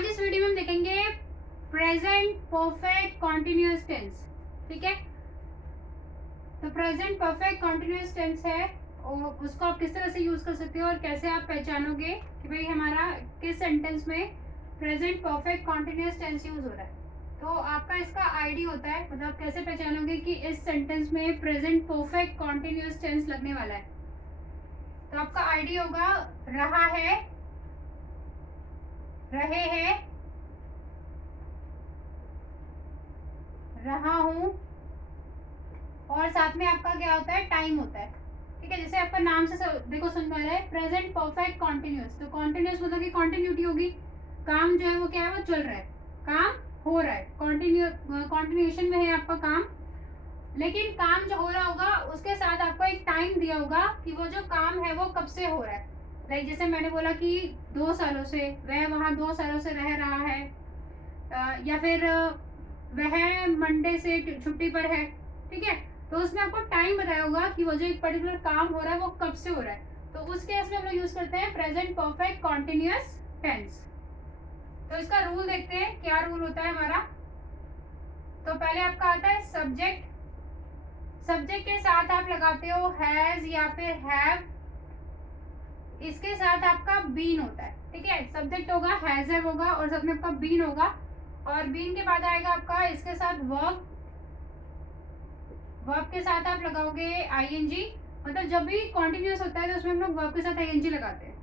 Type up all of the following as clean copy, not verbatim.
आज इस वीडियो में हम देखेंगे प्रेजेंट परफेक्ट कॉन्टिन्यूअस टेंस। ठीक है, तो प्रेजेंट परफेक्ट कॉन्टिन्यूअस टेंस है और उसको आप किस तरह से यूज कर सकते हो और कैसे आप पहचानोगे कि भाई हमारा किस सेंटेंस में present perfect continuous tense use हो रहा है। तो आपका इसका आईडी होता है, मतलब कैसे पहचानोगे कि इस सेंटेंस में प्रेजेंट परफेक्ट कॉन्टिन्यूअस टेंस लगने वाला है। तो आपका आईडी होगा रहा है, रहे हैं, रहा हूं, और साथ में आपका क्या होता है, टाइम होता है। ठीक है, जैसे आपका नाम से देखो सुन पा रहा है प्रेजेंट परफेक्ट कॉन्टिन्यूअस, तो कॉन्टिन्यूअस मतलब कि कॉन्टिन्यूटी होगी, काम जो है वो क्या है, वो चल रहा है, काम हो रहा है, कॉन्टिन्यूएशन में है आपका काम। लेकिन काम जो हो रहा होगा उसके साथ आपको एक टाइम दिया होगा कि वो जो काम है वो कब से हो रहा है। लाइक जैसे मैंने बोला कि 2 सालों से, वह वहाँ 2 सालों से रह रहा है, या फिर वह मंडे से छुट्टी पर है। ठीक है, तो उसमें आपको टाइम बताया होगा कि वो जो एक पर्टिकुलर काम हो रहा है वो कब से हो रहा है। तो उस केस में हम लोग यूज करते हैं प्रेजेंट परफेक्ट कॉन्टिन्यूअस टेंस। तो इसका रूल देखते हैं, क्या रूल होता है हमारा। तो पहले आपका आता है सब्जेक्ट, सब्जेक्ट के साथ आप लगाते हो हैज या फिर हैव, इसके साथ आपका बीन होता है। ठीक है, सब्जेक्ट होगा, हैज हैव होगा और साथ में आपका बीन होगा, और बीन के बाद आएगा आपका इसके साथ वर्ब, वर्ब के साथ आप लगाओगे आईएनजी। मतलब जब भी कॉन्टिन्यूअस होता है तो उसमें हम लोग वर्ब के साथ आईएनजी लगाते हैं,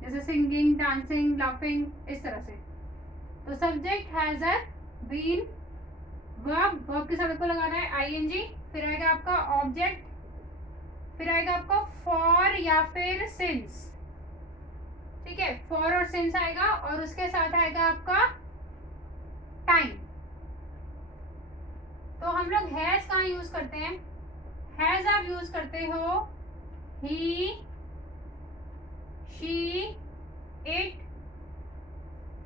जैसे सिंगिंग, डांसिंग, लाफिंग, इस तरह से। तो subject has have, been, verb, verb के साथ आपको लगाना है आईएनजी, फिर आएगा आपका ऑब्जेक्ट, फिर आएगा आपका फॉर या फिर सिंस। ठीक है, फॉर और सिंस आएगा और उसके साथ आएगा आपका टाइम। तो हम लोग हैज कहाँ यूज करते हैं, हैज आप यूज करते हो ही, शी, इट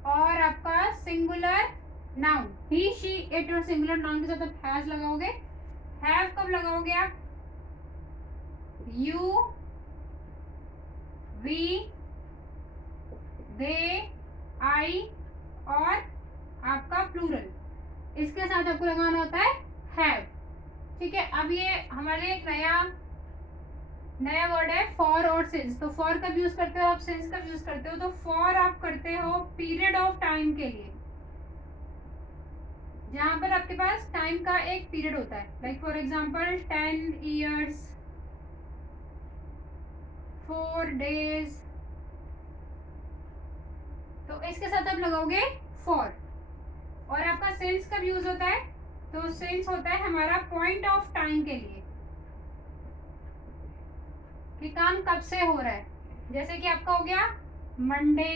और आपका singular noun, he, she, it और सिंगुलर नाउन के साथ आप हैज लगाओगे। हैव कब लगाओगे आप, यू, वी, दे, आई और आपका प्लूरल, इसके साथ आपको लगाना होता है हैव। ठीक है, अब ये हमारे एक नया वर्ड है फॉर और सिंस। तो फॉर कब यूज करते हो आप, सिंस कब यूज करते हो। तो फॉर आप करते हो पीरियड ऑफ टाइम के लिए, जहां पर आपके पास टाइम का एक पीरियड होता है, like for example 10 years, 4 days. तो इसके साथ आप लगाओगे फॉर। और आपका सिंस कब यूज होता है, तो सिंस होता है हमारा पॉइंट ऑफ टाइम के लिए, कि काम कब से हो रहा है। जैसे कि आपका हो गया मंडे,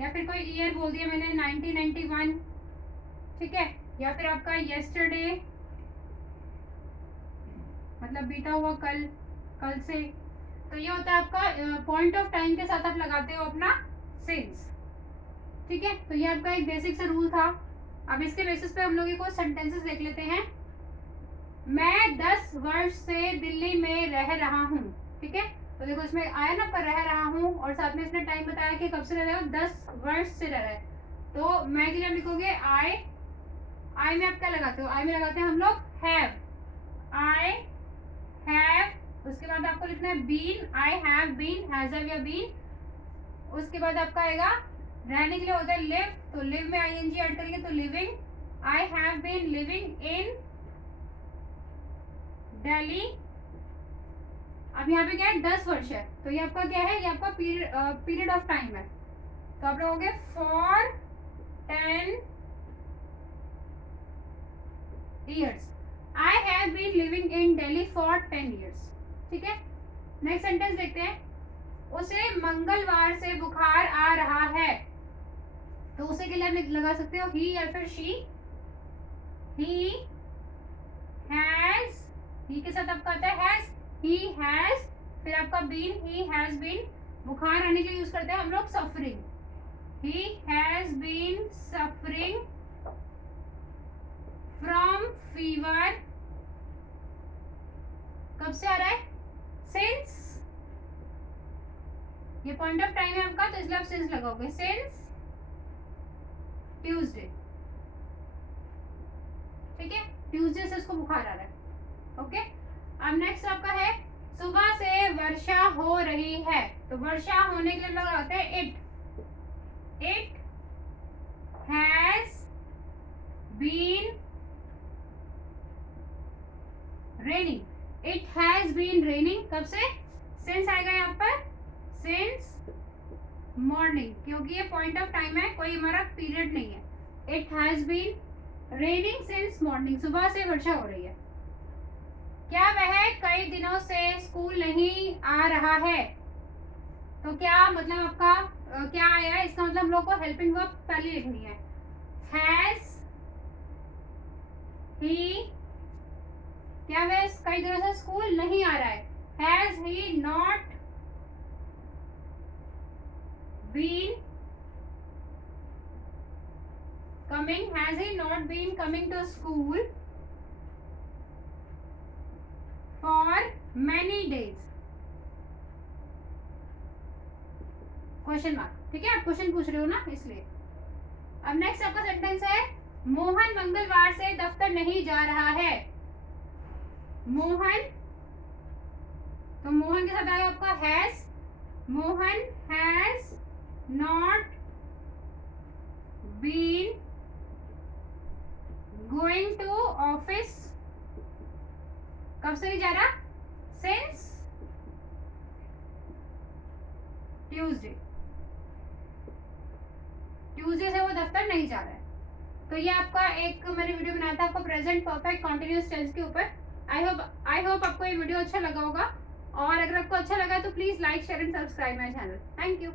या फिर कोई ईयर बोल दिया मैंने 1991। ठीक है, या फिर आपका यस्टरडे, मतलब बीता हुआ कल, कल से। तो ये होता है आपका पॉइंट ऑफ टाइम के साथ आप लगाते हो अपना सिंस। ठीक है, तो ये आपका एक बेसिक सा रूल था। अब इसके बेसिस पे हम लोग ये कुछ सेंटेंसेस देख लेते हैं। मैं 10 वर्ष से दिल्ली में रह रहा हूँ। ठीक है, तो देखो इसमें आया ना पर रह रहा हूँ, और साथ में इसने टाइम बताया कि कब से रह रहे हो, 10 वर्ष से रह रहा है। तो मैं के लिए लिखोगे आई, आई में आप क्या लगाते हो, आई में लगाते हैं हम लोग हैव, आई हैव। उसके बाद आपको लिखना है been, I have been, has have या बीन। उसके बाद आपका आएगा रहने के लिए होता है लिव, तो लिव में आईएनजी ऐड करेंगे तो living, I have been living in Delhi. अब यहाँ पे क्या है, 10 वर्ष है, तो ये आपका क्या है, ये आपका पीरियड ऑफ टाइम है। तो आप लोगोगे for 10 years, I have been living in Delhi for 10 years। ठीक है, नेक्स्ट सेंटेंस देखते हैं। उसे मंगलवार से बुखार आ रहा है, तो उसे के लिए आप लगा सकते हो ही या फिर शी। ही हैज, ही के साथ आपका आता है हैज, ही हैज, फिर आपका बीन, ही हैज बीन। बुखार आने के लिए यूज करते हैं हम लोग suffering, he has been suffering from fever. कब से आ रहा है, सिंस ये पॉइंट ऑफ टाइम है आपका, तो इसलिए आप सिंस लगाओगे, सिंस ट्यूसडे। ठीक है, ट्यूसडे से उसको बुखार आ रहा है। ओके, अब नेक्स्ट आपका है सुबह से वर्षा हो रही है। तो वर्षा होने के लिए लगाते हैं it has been raining. It has been raining कब से, सिंस आएगा यहाँ पर, सिंस मॉर्निंग, क्योंकि ये पॉइंट ऑफ टाइम है, कोई हमारा पीरियड नहीं है। It has been raining since morning, सुबह से वर्षा हो रही है। क्या वह कई दिनों से स्कूल नहीं आ रहा है। तो क्या मतलब आपका क्या आया है, इसका मतलब हम लोग को हेल्पिंग वर्ब पहले लिखनी है। हैज ही, क्या वह कई दिनों से स्कूल नहीं आ रहा है। Has he not been coming, has he not been coming to school for many days, question mark. ठीक है, आप क्वेश्चन पूछ रहे हो ना इसलिए। अब नेक्स्ट आपका सेंटेंस है मोहन मंगलवार से दफ्तर नहीं जा रहा है। मोहन, तो मोहन के साथ आएगा आपका has, Mohan has not been going to office, कब से नहीं जा रहा, सिंस ट्यूसडे। ट्यूसडे से वो दफ्तर नहीं जा रहा है। तो ये आपका एक मैंने वीडियो बनाया था आपको प्रेजेंट परफेक्ट कॉन्टिन्यूअस टेंस के ऊपर। आई होप आपको ये वीडियो अच्छा लगा होगा, और अगर आपको अच्छा लगा तो please like share and subscribe my channel. Thank you.